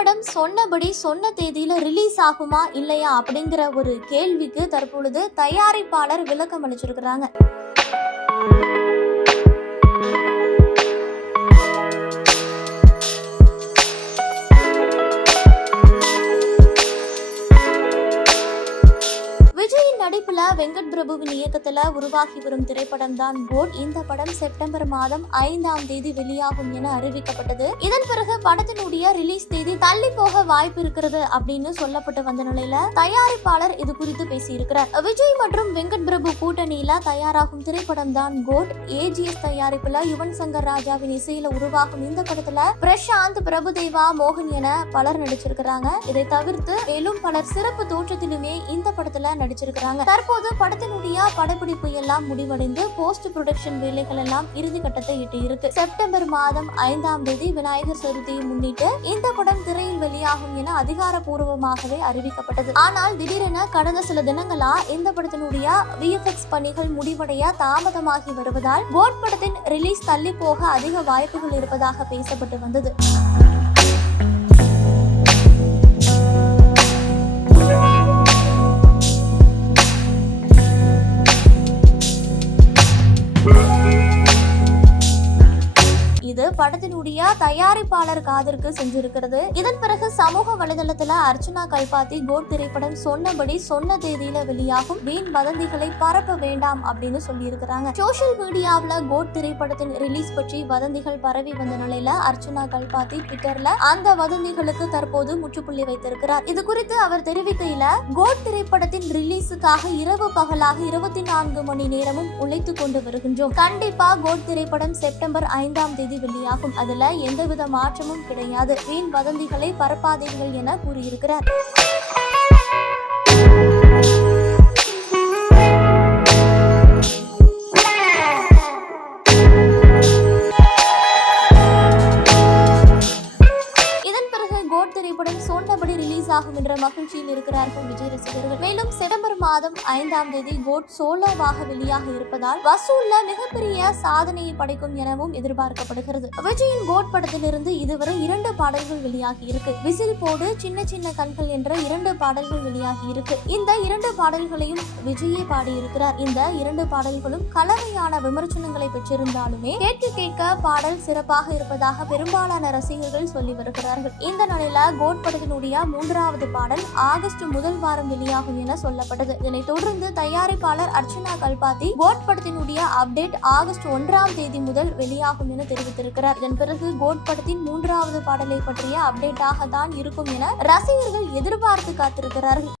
படம் சொன்னபடி சொன்ன தேதியில ரிலீஸ் ஆகுமா இல்லையா அப்படிங்கிற ஒரு கேள்விக்கு தற்பொழுது தயாரிப்பாளர் விளக்கம் அளிச்சிருக்கிறாங்க. நடிப்புல வெங்கட் பிரபுவின் இயக்கத்துல உருவாகி வரும் திரைப்படம் தான் கோட் இந்த படம் செப்டம்பர் மாதம் ஐந்தாம் தேதி வெளியாகும் என அறிவிக்கப்பட்டது. இதன் பிறகு படத்தினுடைய ரிலீஸ் தேதி தள்ளி போக வாய்ப்பு இருக்கிறது அப்படின்னு சொல்லப்பட்டு வந்த நிலையில தயாரிப்பாளர் இது குறித்து பேசியிருக்கிறார். விஜய் மற்றும் வெங்கட் பிரபு கூட்டணியில தயாராகும் திரைப்படம் தான் கோட் ஏஜிஎஸ் தயாரிப்புல யுவன் சங்கர் ராஜாவின் இசையில உருவாகும் இந்த படத்துல பிரசாந்த் பிரபுதேவா மோகன் என பலர் நடிச்சிருக்கிறாங்க. இதை தவிர்த்து மேலும் பலர் சிறப்பு தோற்றத்திலுமே இந்த படத்துல நடிச்சிருக்கிறாங்க. தற்போது படத்தினுடைய படப்பிடிப்பு எல்லாம் முடிவடைந்து போஸ்ட் ப்ரொடக்ஷன் வேலைகள் எல்லாம் இறுதி கட்டத்தை எட்டி இருக்கு. செப்டம்பர் மாதம் ஐந்தாம் தேதி விநாயகர் சதுர்த்தியை முன்னிட்டு இந்த படம் திரையில் வெளியாகும் என அதிகாரப்பூர்வமாகவே அறிவிக்கப்பட்டது. ஆனால் திடீரென கடந்த சில தினங்களா இந்த படத்தினுடைய விஎஃப்எக்ஸ் பணிகள் முடிவடைய தாமதமாகி வருவதால் போட் படத்தின் ரிலீஸ் தள்ளி போக அதிக வாய்ப்புகள் இருப்பதாக பேசப்பட்டு வந்தது. இது படத்தினுடைய தயாரிப்பாளர் காதிற்கு சென்றிருக்கிறது. இதன் பிறகு சமூக வலைதளத்துல அர்ச்சனா கல்பாத்தி கோட் திரைப்படம் சொன்னபடி சொன்ன தேதியில வெளியாகும். வீண் வதந்திகளை பரப்ப வேண்டாம் அப்படின்னு சொல்லியிருக்கிறாங்க. சோசியல் மீடியாவில் கோட் திரைப்படத்தின் ரிலீஸ் பற்றி வதந்திகள் பரவி வந்த நிலையில அர்ச்சனா கல்பாத்தி ட்விட்டர்ல அந்த வதந்திகளுக்கு தற்போது முற்றுப்புள்ளி வைத்திருக்கிறார். இது குறித்து அவர் தெரிவிக்கையில கோட் திரைப்படத்தின் ரிலீஸுக்காக இரவு பகலாக இருபத்தி நான்கு மணி நேரமும் உழைத்து கொண்டு வருகின்றோம். கண்டிப்பா கோட் திரைப்படம் செப்டம்பர் ஐந்தாம் தேதி வெளியாகும் அதுல எந்தவித மாற்றமும் கிடையாது. வீண் வதந்திகளை பரப்பாதீர்கள் என கூறியிருக்கிறார். பிறகு திரைப்படம் சொன்னபடி ரிலீஸ் ஆகும் என்ற மகிழ்ச்சியில் இருக்கிறார்கள் விஜய் ரசிகர்கள். மேலும் செப்டம்பர் மாதம் ஐந்தாம் தேதி கோட் சோலோவாக வெளியாக இருப்பதால் வசூல்ல மிகப்பெரிய சாதனையை படைக்கும் எனவும் எதிர்பார்க்கப்படுகிறது. விஜயின் கோட் படத்திலிருந்து இதுவரை இரண்டு பாடல்கள் வெளியாகி இருக்கு. விசில் போடு சின்ன சின்ன கண்கள் என்ற இரண்டு பாடல்கள் வெளியாகி இருக்கு. இந்த இரண்டு பாடல்களையும் விஜயே பாடியிருக்கிறார். இந்த இரண்டு பாடல்களும் கலவையான விமர்சனங்களை பெற்றிருந்தாலுமே கேட்க கேட்க பாடல் சிறப்பாக இருப்பதாக பெரும்பாலான ரசிகர்கள் சொல்லி வருகிறார்கள். இந்த நிலையில கோட் படத்தினுடைய மூன்றாவது பாடல் ஆகஸ்ட் முதல் வாரம் வெளியாகும் என சொல்லப்பட்டது. இதனைத் தொடர்ந்து தயாரிப்பாளர் அர்ச்சனா கல்பாத்தி கோட் படத்தினுடைய அப்டேட் ஆகஸ்ட் ஒன்றாம் தேதி முதல் வெளியாகும் என தெரிவித்திருக்கிறார். இதன் பிறகு கோட் படத்தின் மூன்றாவது பாடலை பற்றிய அப்டேட்டாக தான் இருக்கும் என ரசிகர்கள் எதிர்பார்த்து காத்திருக்கிறார்கள்.